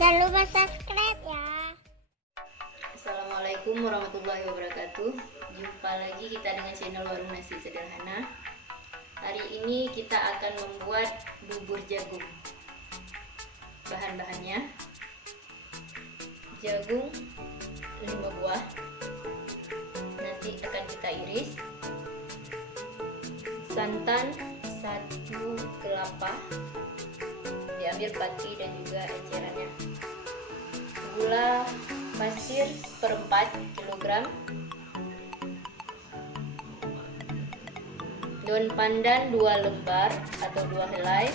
Jangan lupa subscribe ya. Assalamualaikum warahmatullahi wabarakatuh. Jumpa lagi kita dengan channel Warung Nasi Sederhana. Hari ini kita akan membuat bubur jagung. Bahan-bahannya: jagung 5 buah, nanti akan kita iris. Santan 1 kelapa, diambil pati dan juga ecerannya. Gula pasir 1/4 kg, daun pandan 2 lembar atau 2 helai,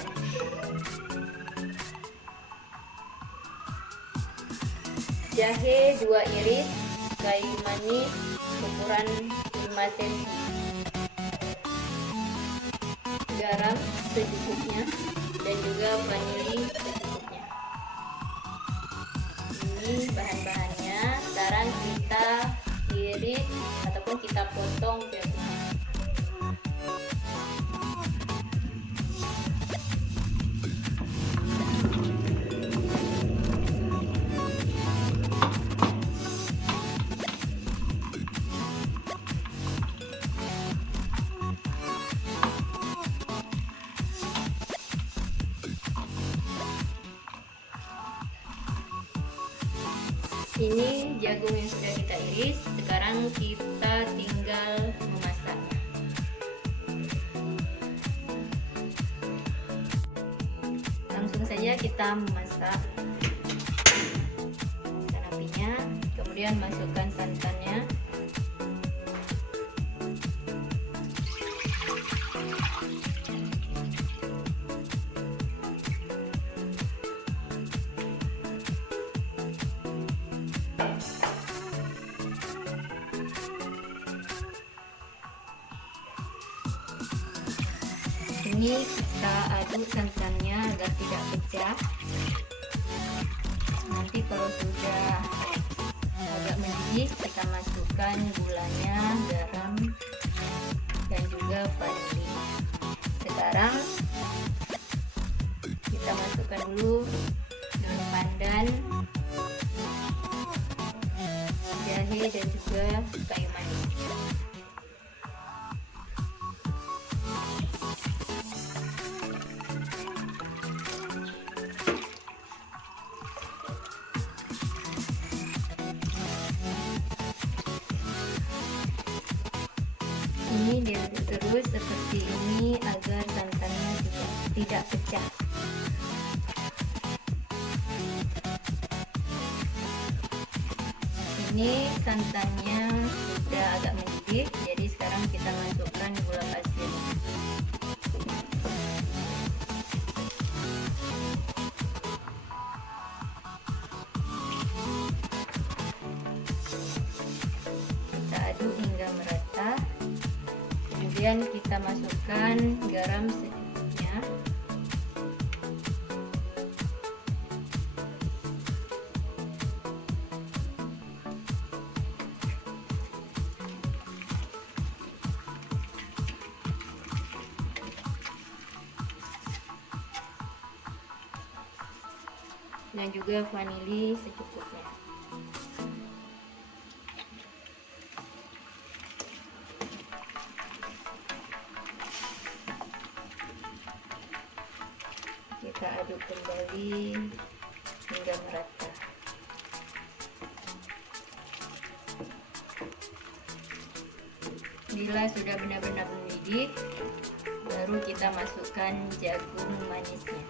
jahe 2 iris, kayu manis ukuran 5 cm, garam secukupnya, dan juga vanili secukupnya. Ini bahan-bahannya. Sekarang kita iris ataupun kita potong jagungnya. Ini jagung yang sudah kita iris. Sekarang kita tinggal memasaknya. Langsung saja kita memasak. Masukkan apinya, kemudian masukkan santannya. Ini kita aduk santannya agar tidak pecah. Nanti kalau sudah agak mendidih, kita masukkan gulanya, garam, dan juga vanili. Sekarang kita masukkan dulu daun pandan, jahe, dan juga kayu manis. Ini diaduk terus seperti ini agar santannya tidak pecah. Ini santannya sudah agak mendidih, jadi sekarang kita masukkan gula pasir. Kita aduk hingga merata. Kemudian kita masukkan garam secukupnya. Dan juga vanili secukupnya. Kita aduk kembali hingga merata. Bila sudah benar-benar mendidih, baru kita masukkan jagung manisnya.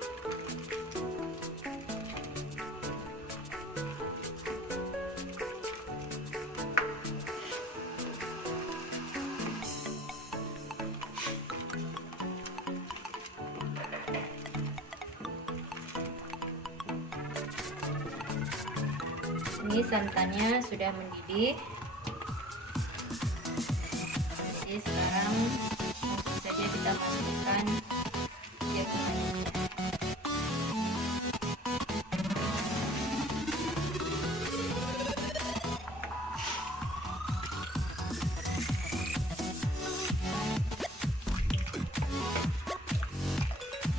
Ini santannya sudah mendidih, jadi sekarang langsung saja kita masukkan jagung manisnya.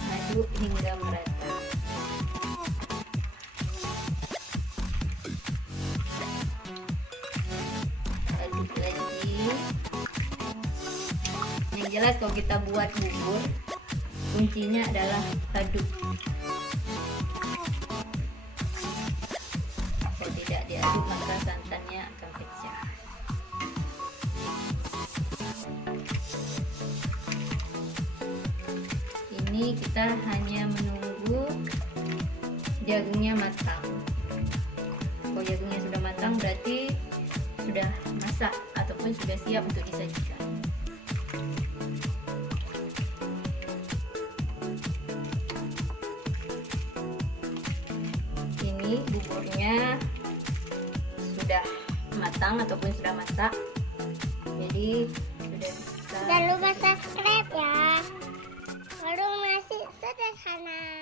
Aduk hingga merata. jelas kalau kita buat bubur, kuncinya adalah aduk. Kalau tidak diaduk maka santannya akan pecah. Ini kita hanya menunggu jagungnya matang. Kalau jagungnya sudah matang berarti sudah masak ataupun sudah siap untuk disajikan. Ini buburnya sudah matang ataupun sudah masak, jadi sudah bisa. Jangan lupa subscribe ya. Warung nasi sederhana.